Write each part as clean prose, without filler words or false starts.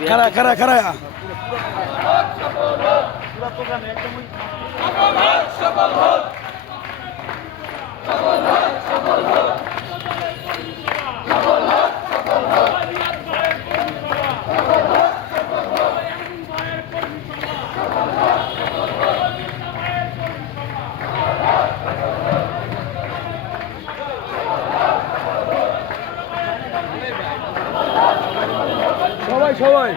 খারা খারা খারা সবাই সবাই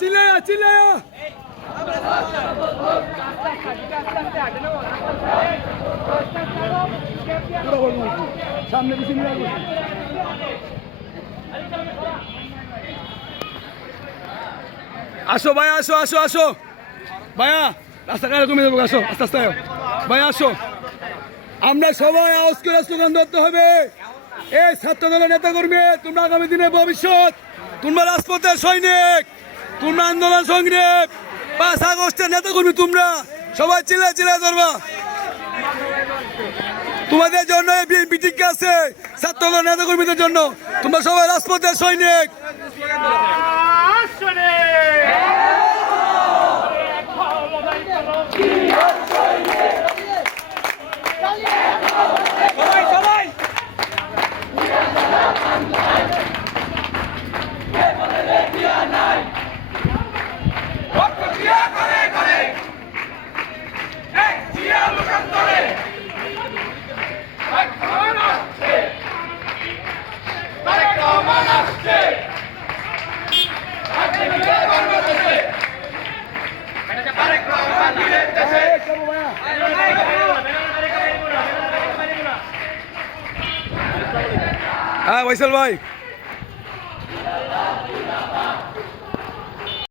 চিল্লায়া চিল্লায়া সামনে পিছনে আসো ভাই আসো আসো আসো ভাইয়া রাস্তাঘাটে কমে যাবো আসো আস্তে আস্তে ভাই আসো আমরা সবাই আওয়াজ করে স্লোগান ধরতে হবে এই ছাত্র দলের নেতা কর্মী তোমরা আগামী দিনের ভবিষ্যৎ তোমরা রাজপথের সৈনিক তোমরা আন্দোলন সংগ্রাম 5 আগস্টের নেতা কর্মী তোমরা সবাই চিল্লা চিল্লা ধরবা তোমাদের জন্য বিএনপি ঠিক আছে ছাত্র দলের নেতা কর্মীদের জন্য তোমরা সবাই রাজপথের সৈনিক হ্যাঁ বৈশাল ভাই